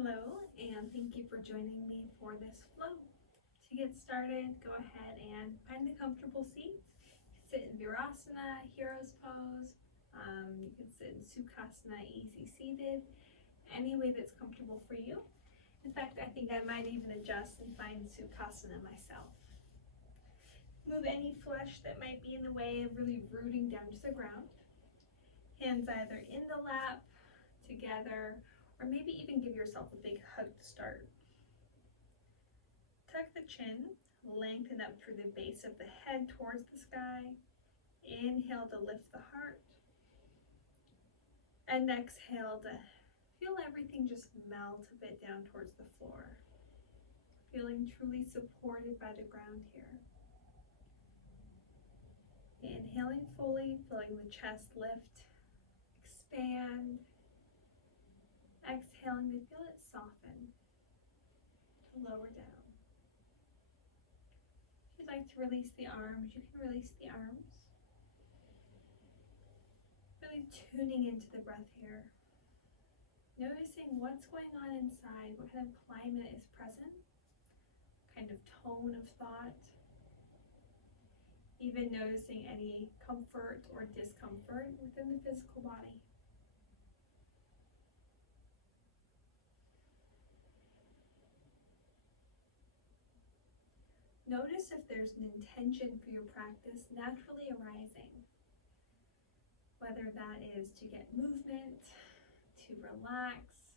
Hello, and thank you for joining me for this flow. To get started, go ahead and find a comfortable seat. You can sit in Virasana, Hero's Pose. You can sit in Sukhasana, easy seated, any way that's comfortable for you. In fact, I think I might even adjust and find Sukhasana myself. Move any flesh that might be in the way of really rooting down to the ground. Hands either in the lap, together, or maybe even give yourself a big hug to start. Tuck the chin, lengthen up through the base of the head towards the sky. Inhale to lift the heart. And exhale to feel everything just melt a bit down towards the floor. Feeling truly supported by the ground here. Inhaling fully, feeling the chest lift, expand. Exhaling to feel it soften, to lower down. If you'd like to release the arms, you can release the arms. Really tuning into the breath here. Noticing what's going on inside, what kind of climate is present, what kind of tone of thought. Even noticing any comfort or discomfort within the physical body. Notice if there's an intention for your practice naturally arising, whether that is to get movement, to relax,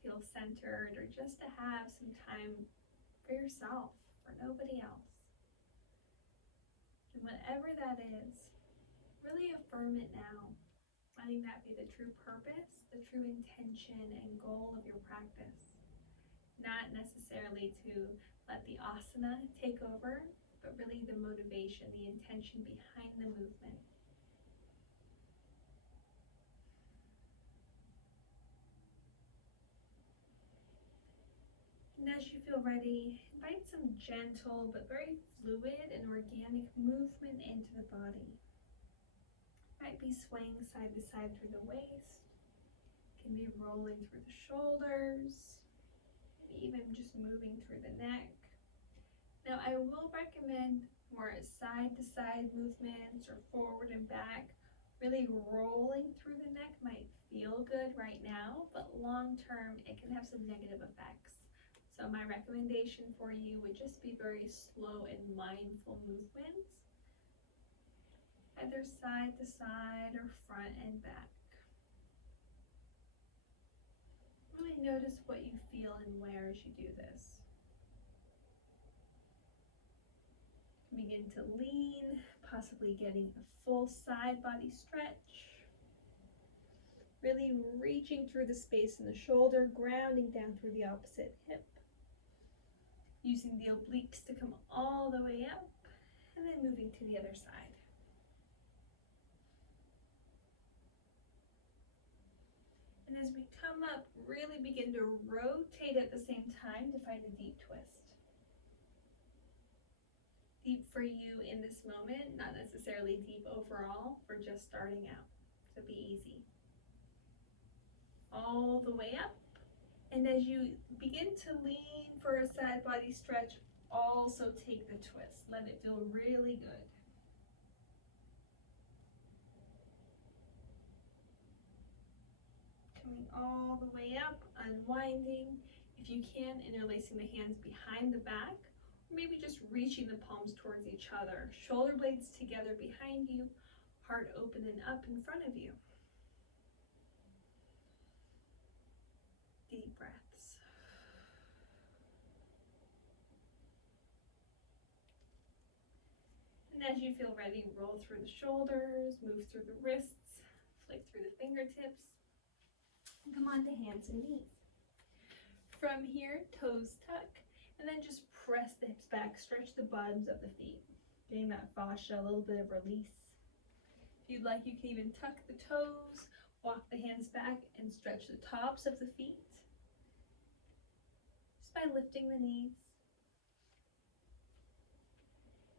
feel centered, or just to have some time for yourself, for nobody else. And whatever that is, really affirm it now, letting that be the true purpose, the true intention and goal of your practice. Not necessarily to let the asana take over, but really the motivation, the intention behind the movement. And as you feel ready, invite some gentle but very fluid and organic movement into the body. Might be swaying side to side through the waist, can be rolling through the shoulders, even just moving through the neck. Now I will recommend more side-to-side movements or forward and back. Really rolling through the neck might feel good right now, but long-term it can have some negative effects. So my recommendation for you would just be very slow and mindful movements, either side to side or front and back. Really notice what you feel and where as you do this. Begin to lean, possibly getting a full side body stretch. Really reaching through the space in the shoulder, grounding down through the opposite hip. Using the obliques to come all the way up, and then moving to the other side. And as we come up, really begin to rotate at the same time to find a deep twist. Deep for you in this moment, not necessarily deep overall for just starting out. So be easy. All the way up. And as you begin to lean for a side body stretch, also take the twist. Let it feel really good. Coming all the way up, unwinding. If you can, interlacing the hands behind the back, or maybe just reaching the palms towards each other. Shoulder blades together behind you, heart open and up in front of you. Deep breaths. And as you feel ready, roll through the shoulders, move through the wrists, flick through the fingertips. Come on to hands and knees. From here, toes tuck, and then just press the hips back, stretch the bottoms of the feet, getting that fascia, a little bit of release. If you'd like, you can even tuck the toes, walk the hands back, and stretch the tops of the feet. Just by lifting the knees.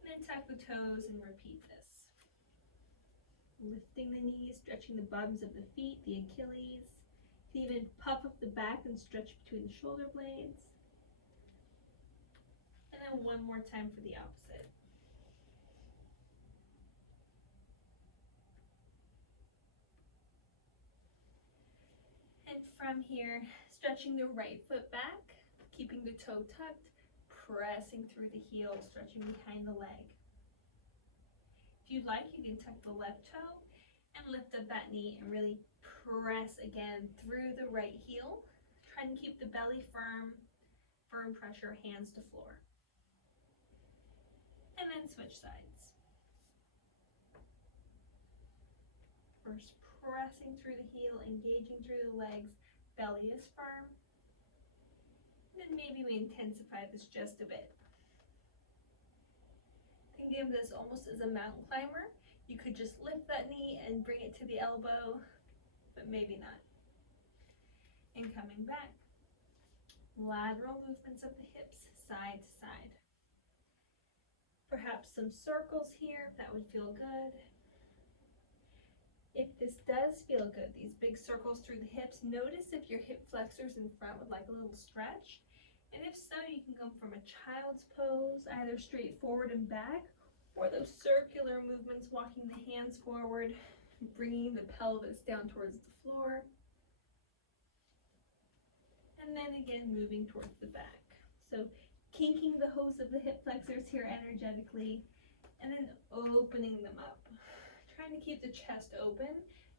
And then tuck the toes and repeat this. Lifting the knees, stretching the bottoms of the feet, the Achilles. Even puff up the back and stretch between the shoulder blades. And then one more time for the opposite. And from here, stretching the right foot back, keeping the toe tucked, pressing through the heel, stretching behind the leg. If you'd like, you can tuck the left toe and lift up that knee and really press again through the right heel. Try and keep the belly firm, firm pressure, hands to floor. And then switch sides. First pressing through the heel, engaging through the legs, belly is firm. Then maybe we intensify this just a bit. Think of this almost as a mountain climber. You could just lift that knee and bring it to the elbow, but maybe not. And coming back. Lateral movements of the hips, side to side. Perhaps some circles here, if that would feel good. If this does feel good, these big circles through the hips, notice if your hip flexors in front would like a little stretch. And if so, you can come from a child's pose, either straight forward and back, or those circular movements, walking the hands forward, bringing the pelvis down towards the floor. And then again, moving towards the back. So kinking the hose of the hip flexors here energetically, and then opening them up. Trying to keep the chest open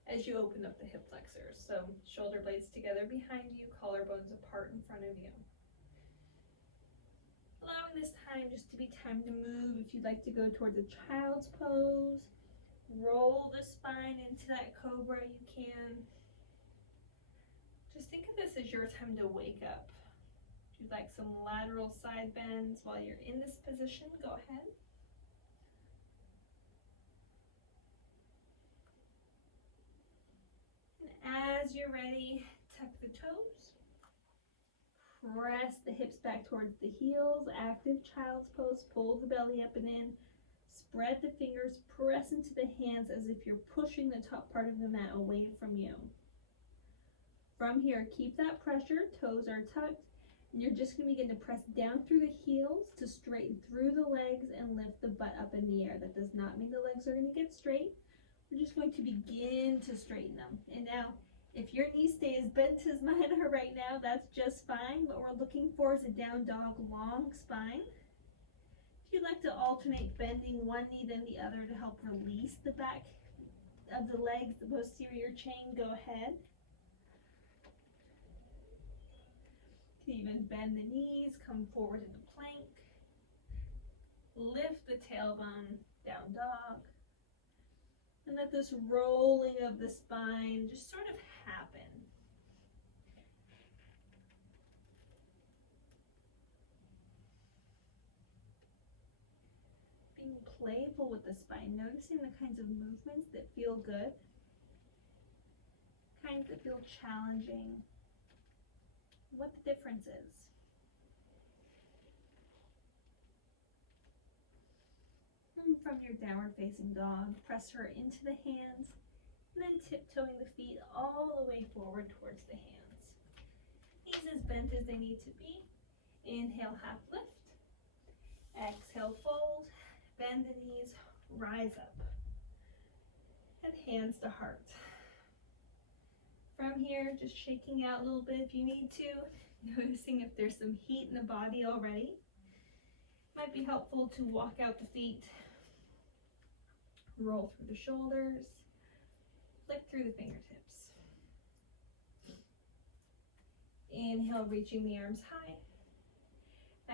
as you open up the hip flexors. So shoulder blades together behind you, collarbones apart in front of you. Allowing this time just to be time to move. If you'd like to go towards a child's pose, roll the spine into that cobra, you can. Just think of this as your time to wake up. If you'd like some lateral side bends while you're in this position, go ahead. As you're ready, tuck the toes, press the hips back towards the heels, active child's pose, pull the belly up and in, spread the fingers, press into the hands as if you're pushing the top part of the mat away from you. From here, keep that pressure, toes are tucked, and you're just going to begin to press down through the heels to straighten through the legs and lift the butt up in the air. That does not mean the legs are going to get straight. We're just going to begin to straighten them. And now, if your knees stay as bent as mine are right now, that's just fine. What we're looking for is a down dog, long spine. If you'd like to alternate bending one knee then the other to help release the back of the legs, the posterior chain, go ahead. You can even bend the knees, come forward into plank. Lift the tailbone, down dog. And let this rolling of the spine just sort of happen. Being playful with the spine, noticing the kinds of movements that feel good, kinds that feel challenging, what the difference is. From your downward facing dog, press her into the hands, and then tiptoeing the feet all the way forward towards the hands. Knees as bent as they need to be. Inhale, half lift. Exhale, fold. Bend the knees, rise up. And hands to heart. From here, just shaking out a little bit if you need to, noticing if there's some heat in the body already. Might be helpful to walk out the feet. Roll through the shoulders, flick through the fingertips. Inhale, reaching the arms high.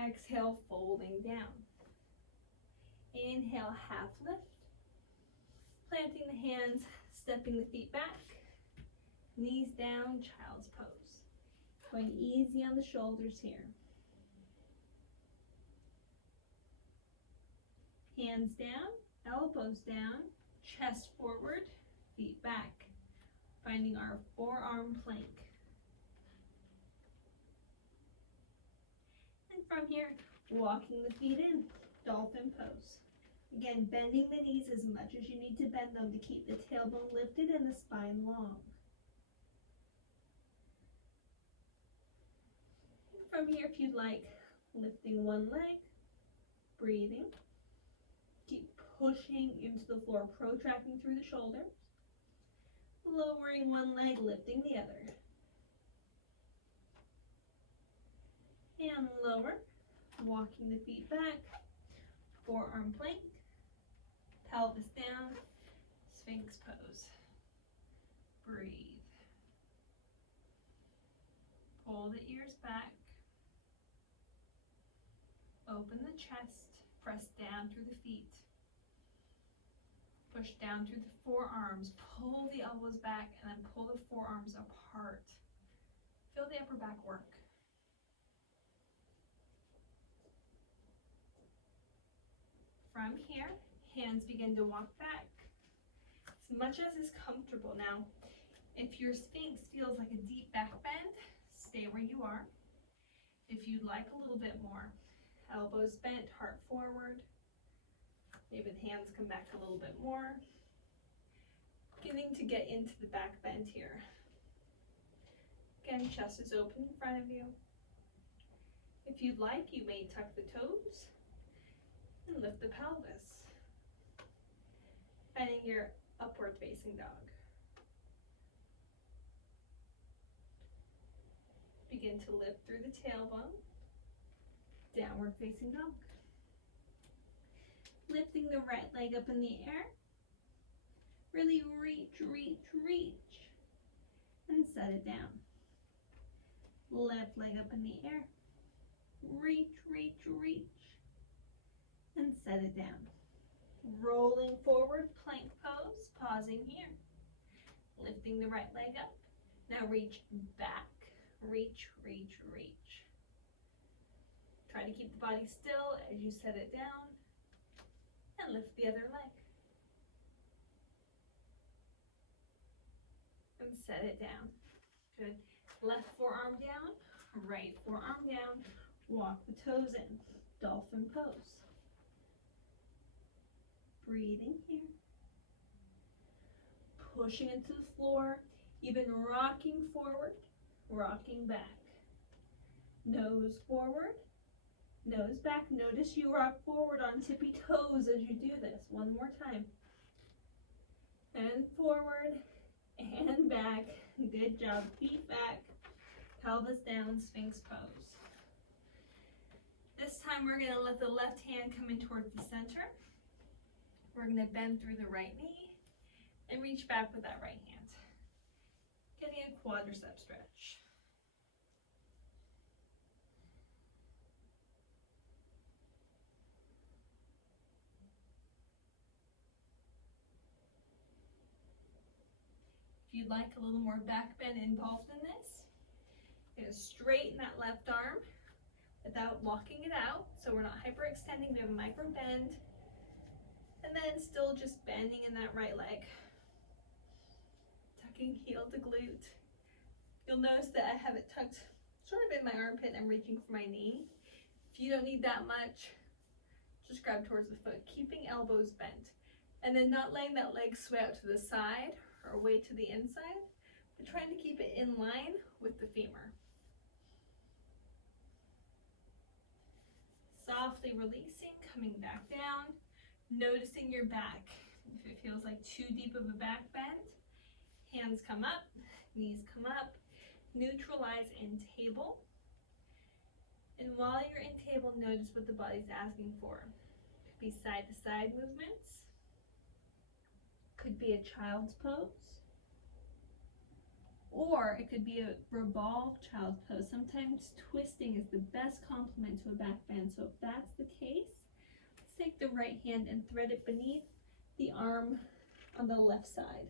Exhale, folding down. Inhale, half lift. Planting the hands, stepping the feet back. Knees down, child's pose. Going easy on the shoulders here. Hands down. Elbows down, chest forward, feet back, finding our forearm plank. And from here, walking the feet in, dolphin pose. Again, bending the knees as much as you need to bend them to keep the tailbone lifted and the spine long. from here, if you'd like, lifting one leg, breathing. Keep pushing into the floor, protracting through the shoulders. Lowering one leg, lifting the other. And lower, walking the feet back, forearm plank, pelvis down, Sphinx pose. Breathe. Pull the ears back. Open the chest, press down through the feet. Push down through the forearms, pull the elbows back, and then pull the forearms apart. Feel the upper back work. From here, hands begin to walk back as much as is comfortable. Now, if your Sphinx feels like a deep back bend, stay where you are. If you'd like a little bit more, elbows bent, heart forward. Maybe the hands come back a little bit more. Beginning to get into the back bend here. Again, chest is open in front of you. If you'd like, you may tuck the toes and lift the pelvis. Finding your upward facing dog. Begin to lift through the tailbone. Downward facing dog. Lifting the right leg up in the air. Really reach, reach, reach. And set it down. Left leg up in the air. Reach, reach, reach. And set it down. Rolling forward, plank pose, pausing here. Lifting the right leg up. Now reach back. Reach, reach, reach. Try to keep the body still as you set it down. And lift the other leg. And set it down. Good. Left forearm down, right forearm down. Walk the toes in. Dolphin pose. Breathing here. Pushing into the floor. Even rocking forward, rocking back. Nose forward. Nose back. Notice you rock forward on tippy toes as you do this. One more time. And forward and back. Good job. Feet back. Pelvis down. Sphinx pose. This time we're going to let the left hand come in towards the center. We're going to bend through the right knee and reach back with that right hand. Getting a quadricep stretch. If you'd like a little more back bend involved in this, you're going to straighten that left arm without locking it out, so we're not hyperextending. We have a micro bend, and then still just bending in that right leg. Tucking heel to glute. You'll notice that I have it tucked sort of in my armpit and I'm reaching for my knee. If you don't need that much, just grab towards the foot, keeping elbows bent. And then not letting that leg sway out to the side or away to the inside, but trying to keep it in line with the femur. Softly releasing, coming back down, noticing your back. If it feels like too deep of a back bend, hands come up, knees come up, neutralize in table. And while you're in table, notice what the body's asking for. Could be side to side movements. Could be a child's pose. Or it could be a revolved child's pose. Sometimes twisting is the best complement to a back bend. So if that's the case, let's take the right hand and thread it beneath the arm on the left side.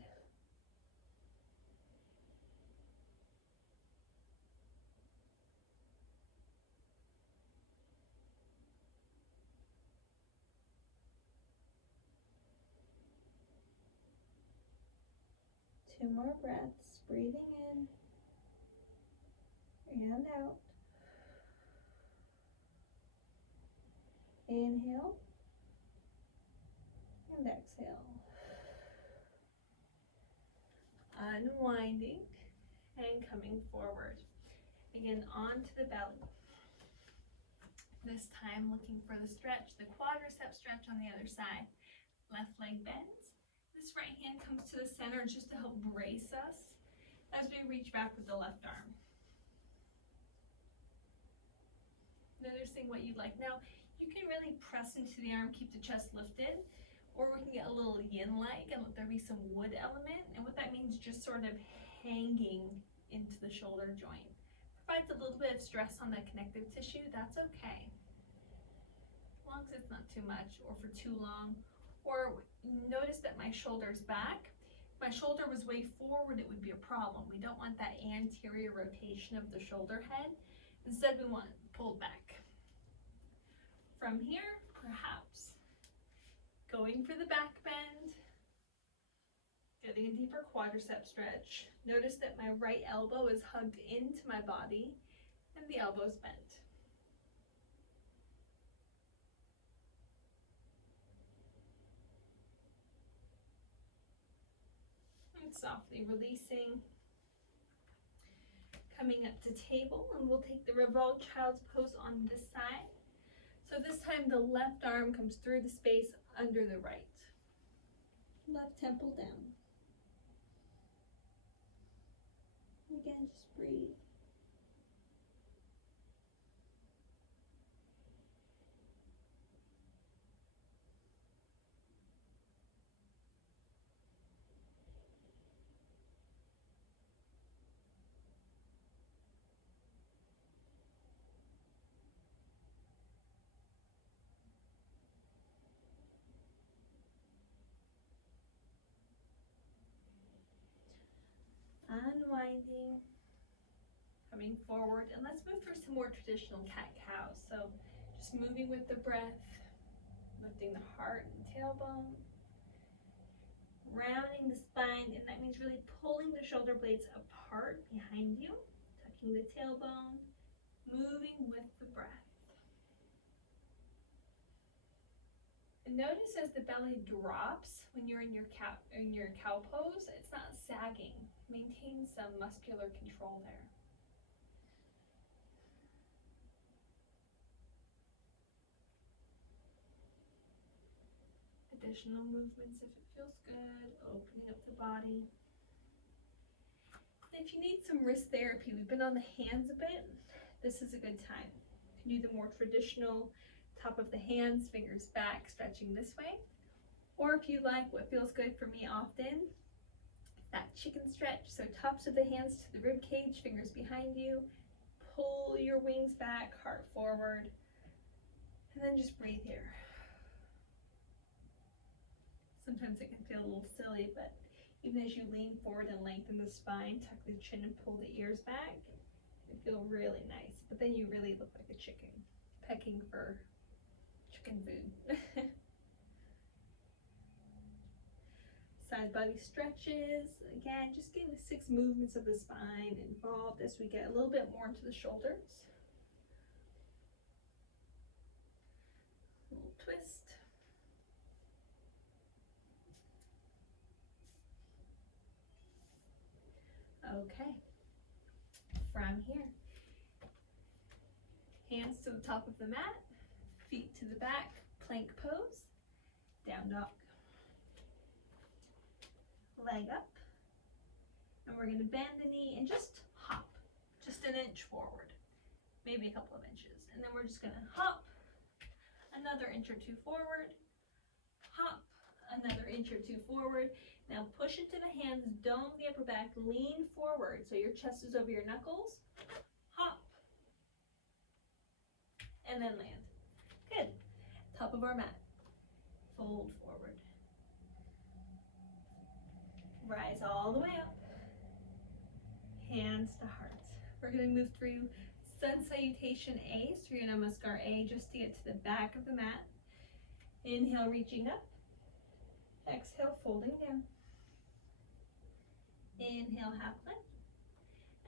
Two more breaths, breathing in and out. Inhale and exhale. Unwinding and coming forward. Again, onto the belly. This time looking for the stretch, the quadricep stretch on the other side. Left leg bends. This right hand comes to the center just to help brace us as we reach back with the left arm. Noticing what you like. Now, you can really press into the arm, keep the chest lifted, or we can get a little yin-like and let there be some wood element. And what that means, just sort of hanging into the shoulder joint. Provides a little bit of stress on the connective tissue, that's okay. As long as it's not too much or for too long. Or notice that my shoulder's back. If my shoulder was way forward, it would be a problem. We don't want that anterior rotation of the shoulder head. Instead, we want it pulled back. From here, perhaps going for the back bend, getting a deeper quadricep stretch. Notice that my right elbow is hugged into my body and the elbow's bent. And softly releasing. Coming up to table, and we'll take the revolved child's pose on this side. So this time the left arm comes through the space under the right. Left temple down. Again, just breathe. Unwinding, coming forward, and let's move through some more traditional cat-cow. So just moving with the breath, lifting the heart and tailbone, rounding the spine, and that means really pulling the shoulder blades apart behind you, tucking the tailbone, moving with the breath. And notice as the belly drops when you're in your cow pose, it's not sagging. Maintain some muscular control there. Additional movements if it feels good, opening up the body. If you need some wrist therapy, we've been on the hands a bit, this is a good time. You can do the more traditional top of the hands, fingers back, stretching this way. Or if you like, what feels good for me often, that chicken stretch. So tops of the hands to the rib cage, fingers behind you. Pull your wings back, heart forward. And then just breathe here. Sometimes it can feel a little silly, but even as you lean forward and lengthen the spine, tuck the chin and pull the ears back, it feels really nice. But then you really look like a chicken, pecking for chicken food. Side body stretches. Again, just getting the 6 movements of the spine involved as we get a little bit more into the shoulders. A little twist. Okay. From here, hands to the top of the mat, feet to the back, plank pose, down dog. Leg up, and we're going to bend the knee and just hop just an inch forward, maybe a couple of inches, and then we're just going to hop another inch or 2 forward, hop another inch or 2 forward. Now push into the hands, dome the upper back, lean forward so your chest is over your knuckles, hop, and then land. Good. Top of our mat, fold forward. Rise all the way up, hands to heart. We're going to move through Sun Salutation A, Surya Namaskar A, just to get to the back of the mat. Inhale, reaching up. Exhale, folding down. Inhale, half plank.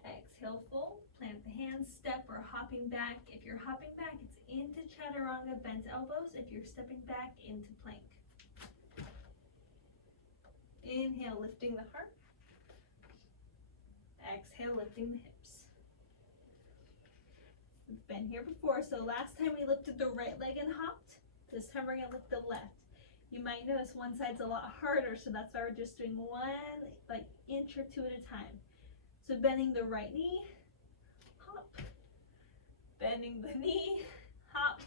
Exhale, fold. Plant the hands, step or hopping back. If you're hopping back, it's into Chaturanga, bent elbows. If you're stepping back, into plank. Inhale, lifting the heart. Exhale, lifting the hips. We've been here before. So last time we lifted the right leg and hopped. This time we're gonna lift the left. You might notice one side's a lot harder, so that's why we're just doing one like inch or two at a time. So bending the right knee, hop, bending the knee, hop.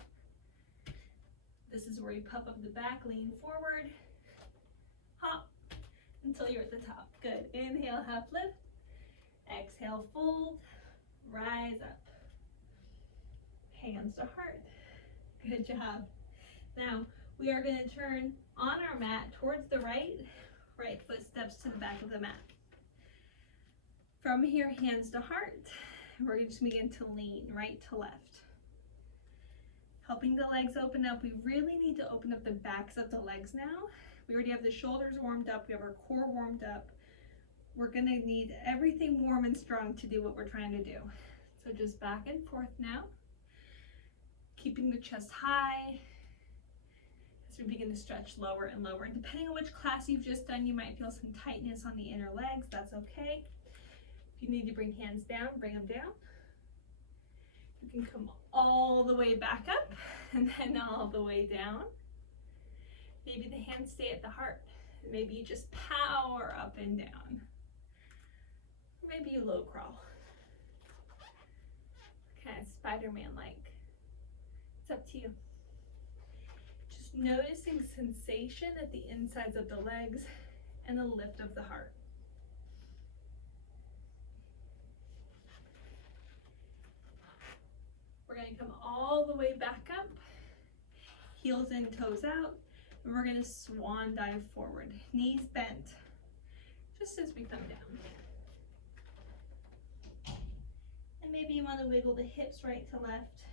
This is where you puff up the back, lean forward, hop, until you're at the top. Good. Inhale, half lift. Exhale, fold, rise up. Hands to heart. Good job. Now, we are going to turn on our mat towards the right. Right foot steps to the back of the mat. From here, hands to heart. We're just going to begin to lean right to left. Helping the legs open up. We really need to open up the backs of the legs now. We already have the shoulders warmed up. We have our core warmed up. We're going to need everything warm and strong to do what we're trying to do. So just back and forth now. Keeping the chest high as we begin to stretch lower and lower. And depending on which class you've just done, you might feel some tightness on the inner legs. That's okay. If you need to bring hands down, bring them down. You can come all the way back up and then all the way down. Maybe the hands stay at the heart. Maybe you just power up and down. Or maybe you low crawl. Kind of Spider-Man-like. It's up to you. Just noticing sensation at the insides of the legs and the lift of the heart. We're going to come all the way back up, heels in, toes out, and we're going to swan dive forward, knees bent, just as we come down. And maybe you want to wiggle the hips right to left.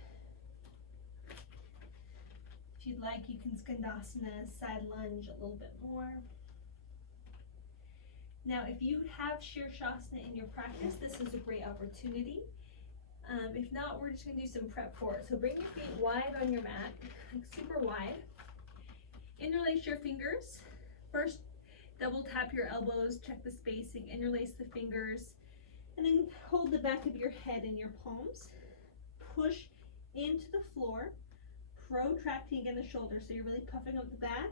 If you'd like, you can skandasana, side lunge a little bit more. Now, if you have Shirshasana in your practice, this is a great opportunity. If not, we're just going to do some prep for it. So bring your feet wide on your mat, like super wide. Interlace your fingers. First, double tap your elbows, check the spacing, interlace the fingers, and then hold the back of your head in your palms. Push into the floor, protracting again the shoulders, so you're really puffing up the back.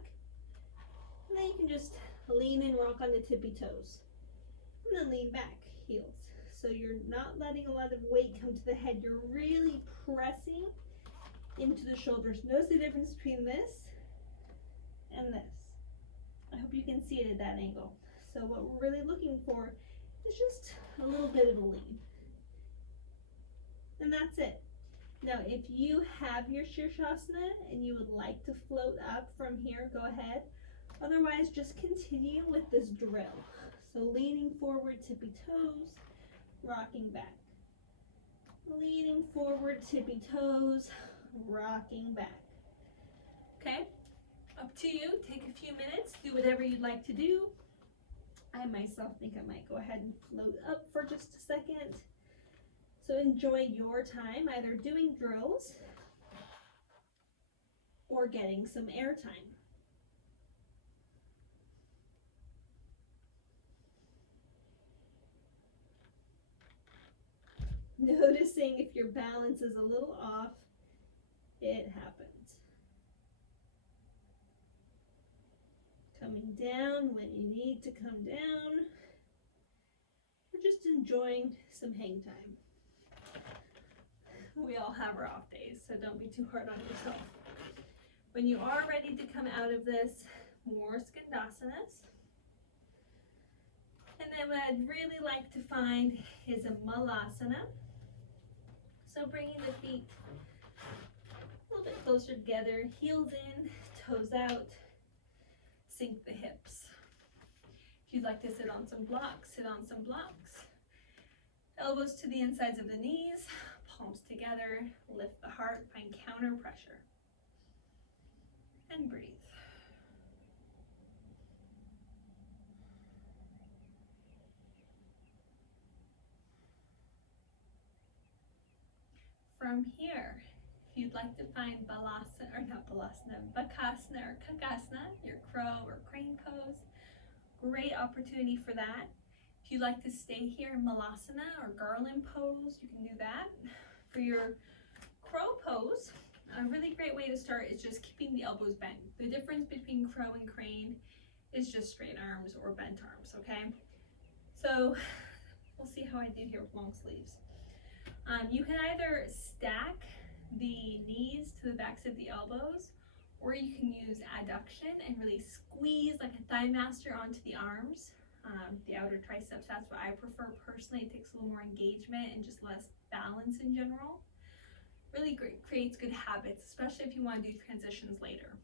And then you can just lean and rock on the tippy toes. And then lean back, heels. So you're not letting a lot of weight come to the head. You're really pressing into the shoulders. Notice the difference between this and this. I hope you can see it at that angle. So what we're really looking for is just a little bit of a lean. And that's it. Now, if you have your Shirshasana and you would like to float up from here, go ahead. Otherwise, just continue with this drill. So leaning forward, tippy toes, rocking back. Leaning forward, tippy toes, rocking back. Okay, up to you. Take a few minutes, do whatever you'd like to do. I myself think I might go ahead and float up for just a second. So enjoy your time either doing drills or getting some air time. Noticing if your balance is a little off, it happens. Coming down when you need to come down. We're just enjoying some hang time. We all have our off days, so don't be too hard on yourself. When you are ready to come out of this, more skandasanas. And then what I'd really like to find is a malasana. So bringing the feet a little bit closer together, heels in, toes out, sink the hips. If you'd like to sit on some blocks, sit on some blocks. Elbows to the insides of the knees, palms together, lift the heart, find counter pressure. And breathe. From here, if you'd like to find balasana, or not balasana, bakasana or kakasana, your crow or crane pose, great opportunity for that. If you'd like to stay here in malasana or garland pose, you can do that. For your crow pose, a really great way to start is just keeping the elbows bent. The difference between crow and crane is just straight arms or bent arms, okay? So we'll see how I do here with long sleeves. You can either stack the knees to the backs of the elbows, or you can use adduction and really squeeze like a thigh master onto the arms, the outer triceps. That's what I prefer personally. It takes a little more engagement and just less balance in general. Really great, creates good habits, especially if you want to do transitions later.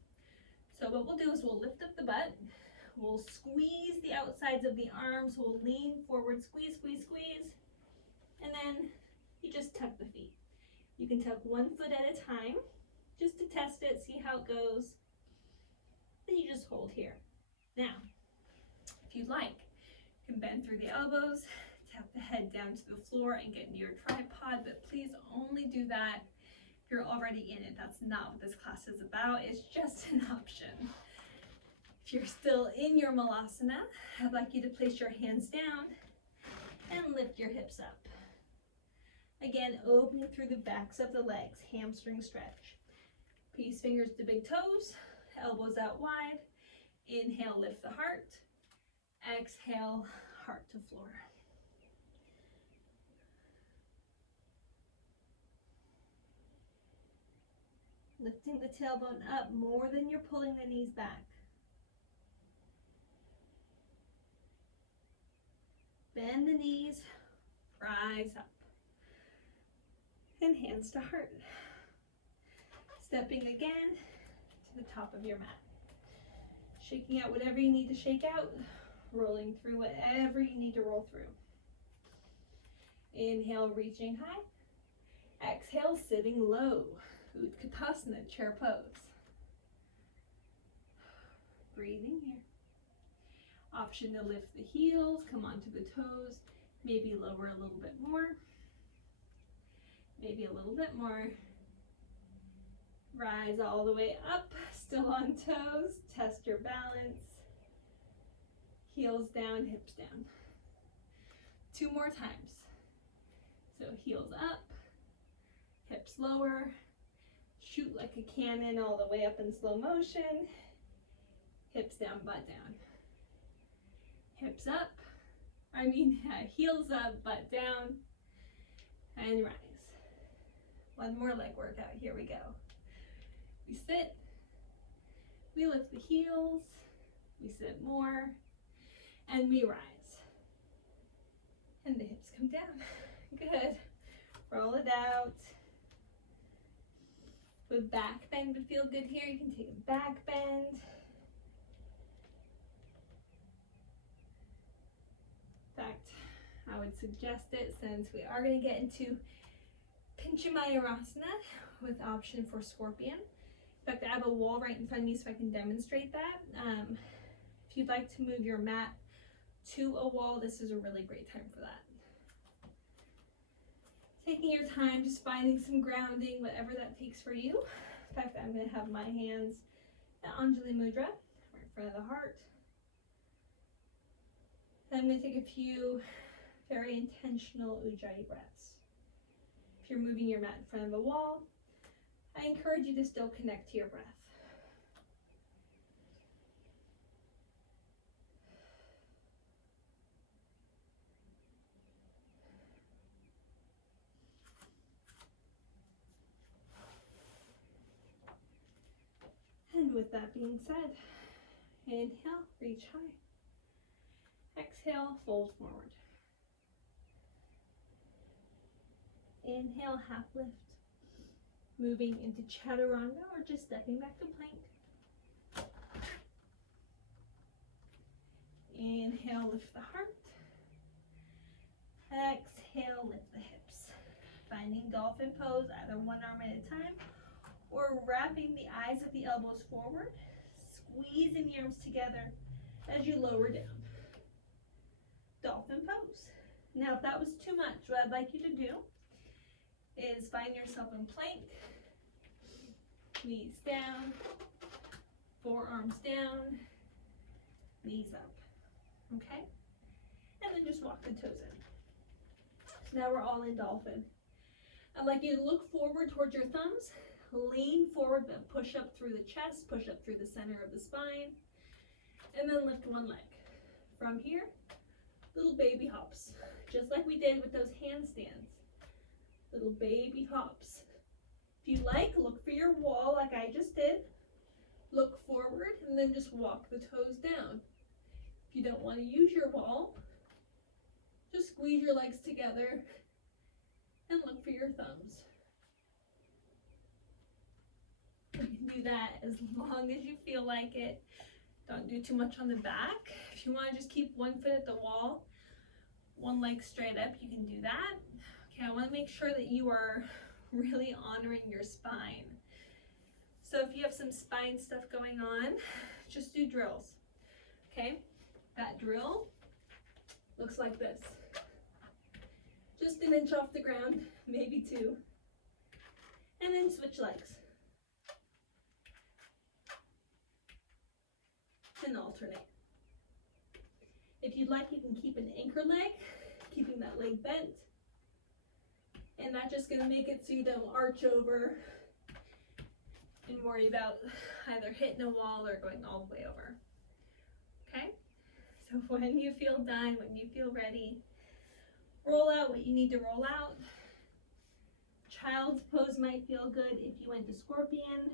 So what we'll do is we'll lift up the butt, we'll squeeze the outsides of the arms, we'll lean forward, squeeze, squeeze, squeeze, and then you just tuck the feet. You can tuck one foot at a time, just to test it, see how it goes. Then you just hold here. Now, if you'd like, you can bend through the elbows, tap the head down to the floor and get into your tripod, but please only do that if you're already in it. That's not what this class is about. It's just an option. If you're still in your malasana, I'd like you to place your hands down and lift your hips up. Again, opening through the backs of the legs, hamstring stretch. Peace fingers to big toes, elbows out wide. Inhale, lift the heart. Exhale, heart to floor. Lifting the tailbone up more than you're pulling the knees back. Bend the knees, rise up. And hands to heart. Stepping again to the top of your mat. Shaking out whatever you need to shake out. Rolling through whatever you need to roll through. Inhale, reaching high. Exhale, sitting low. Utkatasana, chair pose. Breathing here. Option to lift the heels, come onto the toes, maybe lower a little bit more. Maybe a little bit more. Rise all the way up, still on toes. Test your balance. Heels down, hips down. 2 more times. So heels up, hips lower. Shoot like a cannon all the way up in slow motion. Hips down, butt down. Hips up. Heels up, butt down. And rise. One more leg workout, here we go. We sit, we lift the heels, we sit more, and we rise. And the hips come down. Good. Roll it out. With back bend to feel good here, you can take a back bend. In fact, I would suggest it since we are going to get into Pincha with option for scorpion. In fact, I have a wall right in front of me so I can demonstrate that. If you'd like to move your mat to a wall, this is a really great time for that. Taking your time, just finding some grounding, whatever that takes for you. In fact, I'm going to have my hands at Anjali Mudra, right in front of the heart. Then I'm going to take a few very intentional Ujjayi breaths. If you're moving your mat in front of the wall, I encourage you to still connect to your breath. And with that being said, inhale, reach high. Exhale, fold forward. Inhale, half lift. Moving into chaturanga or just stepping back to plank. Inhale, lift the heart. Exhale, lift the hips. Finding dolphin pose, either one arm at a time or wrapping the eyes of the elbows forward, squeezing the arms together as you lower down. Dolphin pose. Now, if that was too much, what I'd like you to do is find yourself in plank, knees down, forearms down, knees up, okay? And then just walk the toes in. So now we're all in dolphin. I'd like you to look forward towards your thumbs, lean forward, but push up through the chest, push up through the center of the spine, and then lift one leg. From here, little baby hops, just like we did with those handstands. Little baby hops. If you like, look for your wall like I just did. Look forward and then just walk the toes down. If you don't want to use your wall, just squeeze your legs together and look for your thumbs. You can do that as long as you feel like it. Don't do too much on the back. If you want to just keep one foot at the wall, one leg straight up, you can do that. Okay, I want to make sure that you are really honoring your spine. So if you have some spine stuff going on, just do drills. Okay, that drill looks like this. Just an inch off the ground, maybe two. And then switch legs. And alternate. If you'd like, you can keep an anchor leg, keeping that leg bent. And that's just gonna make it so you don't arch over and worry about either hitting a wall or going all the way over. Okay? So when you feel done, when you feel ready, roll out what you need to roll out. Child's pose might feel good if you went to scorpion.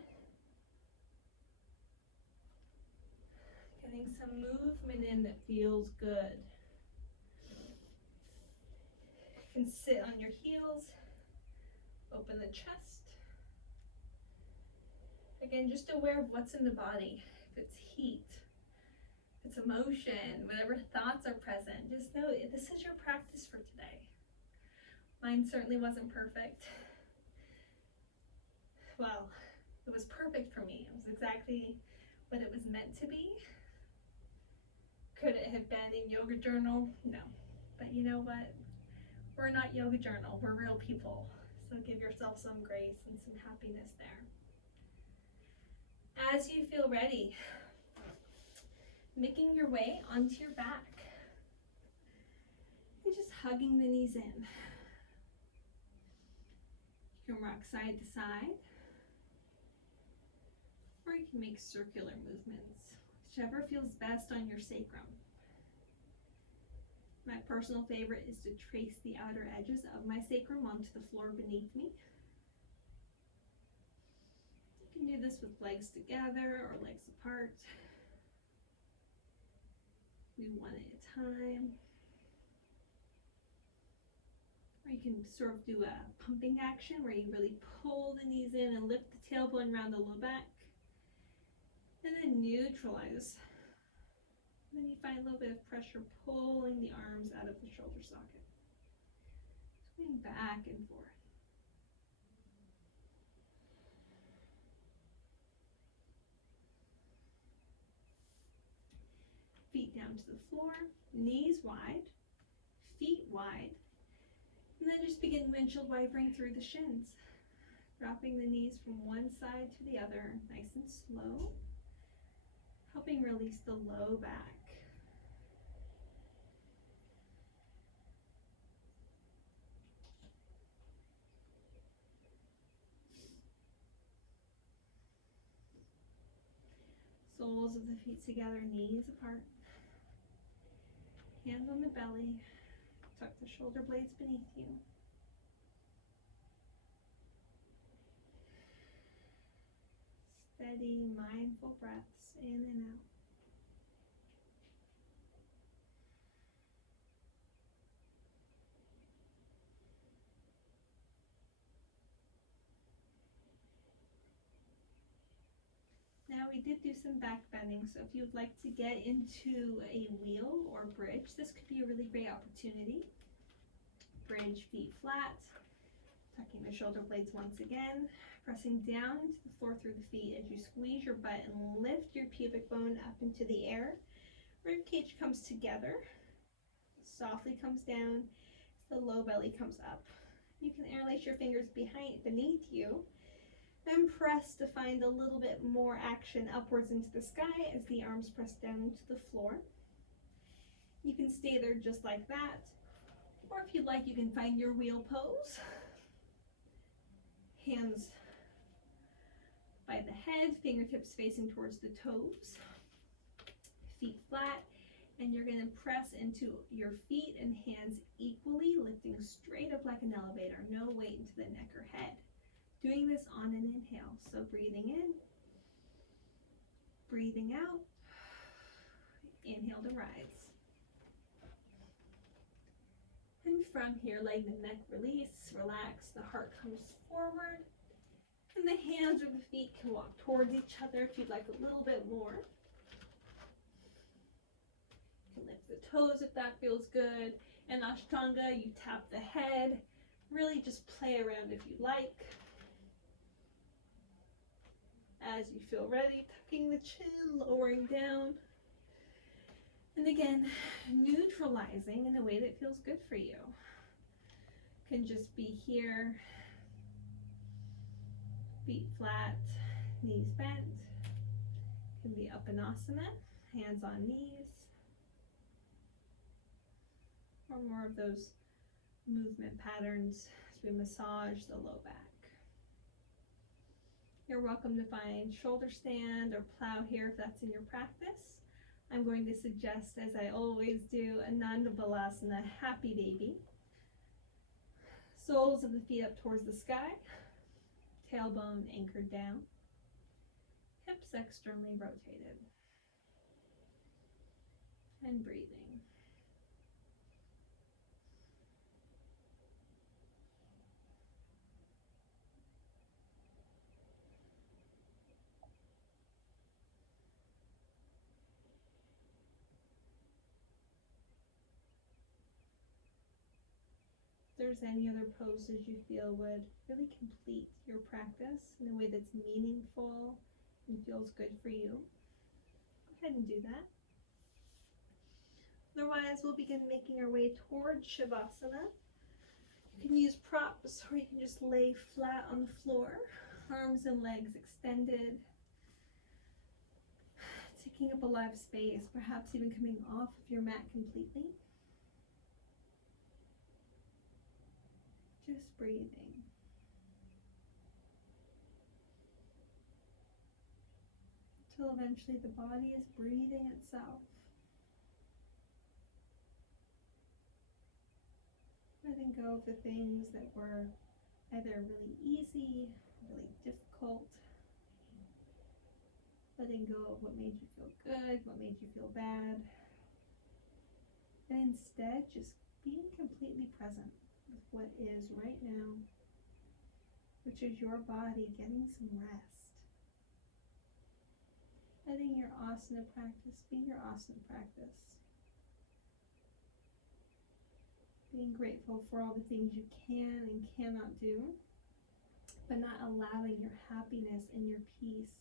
Getting some movement in that feels good. You can sit on your heels, open the chest. Again, just aware of what's in the body. If it's heat, if it's emotion, whatever thoughts are present, just know this is your practice for today. Mine certainly wasn't perfect. Well, it was perfect for me. It was exactly what it was meant to be. Could it have been in Yoga Journal? No. But you know what? We're not Yoga Journal. We're real people. So give yourself some grace and some happiness there. As you feel ready, making your way onto your back. And just hugging the knees in. You can rock side to side. Or you can make circular movements, whichever feels best on your sacrum. My personal favorite is to trace the outer edges of my sacrum onto the floor beneath me. You can do this with legs together or legs apart. Do one at a time. Or you can sort of do a pumping action where you really pull the knees in and lift the tailbone around the low back. And then neutralize. And then you find a little bit of pressure pulling the arms out of the shoulder socket. Swing back and forth. Feet down to the floor, knees wide, feet wide. And then just begin windshield wipering through the shins. Dropping the knees from one side to the other, nice and slow. Helping release the low back. Soles of the feet together, knees apart. Hands on the belly. Tuck the shoulder blades beneath you. Steady, mindful breaths in and out. Now we did do some back bending, so if you would like to get into a wheel or bridge, this could be a really great opportunity. Bridge, feet flat, tucking the shoulder blades once again, pressing down into the floor through the feet as you squeeze your butt and lift your pubic bone up into the air. Rib cage comes together, softly comes down, the low belly comes up. You can interlace your fingers beneath you, then press to find a little bit more action upwards into the sky as the arms press down into the floor. You can stay there just like that, or if you'd like, you can find your wheel pose. hands by the head, fingertips facing towards the toes, feet flat, and you're going to press into your feet and hands equally, lifting straight up like an elevator, no weight into the neck or head. Doing this on an inhale, so breathing in, breathing out, inhale to rise. And from here, letting the neck release, relax, the heart comes forward, and the hands or the feet can walk towards each other if you'd like a little bit more. You can lift the toes if that feels good. In Ashtanga, you tap the head. Really just play around if you like. As you feel ready, tucking the chin, lowering down. And again, neutralizing in a way that feels good for you. Can just be here, feet flat, knees bent. Can be Uppanasana, hands on knees. Or more of those movement patterns as we massage the low back. You're welcome to find shoulder stand or plow here if that's in your practice. I'm going to suggest, as I always do, Ananda Balasana, happy baby. Soles of the feet up towards the sky, tailbone anchored down, hips externally rotated, and breathing. If there's any other poses you feel would really complete your practice in a way that's meaningful and feels good for you, go ahead and do that. Otherwise, we'll begin making our way towards Shavasana. You can use props or you can just lay flat on the floor, arms and legs extended, taking up a live space, perhaps even coming off of your mat completely. Just breathing. Until eventually the body is breathing itself. Letting go of the things that were either really easy, really difficult. Letting go of what made you feel good, what made you feel bad. And instead, just being completely present with what is right now, which is your body getting some rest. Letting your asana practice be your asana practice. Being grateful for all the things you can and cannot do, but not allowing your happiness and your peace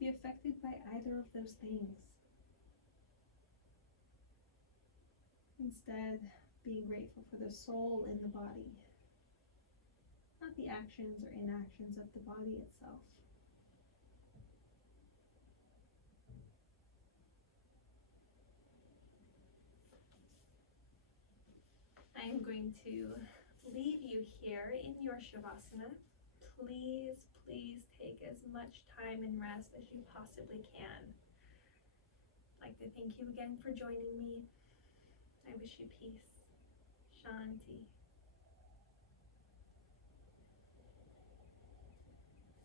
be affected by either of those things. Instead, being grateful for the soul in the body, not the actions or inactions of the body itself. I am going to leave you here in your Shavasana. Please, please take as much time and rest as you possibly can. I'd like to thank you again for joining me. I wish you peace. Shanti.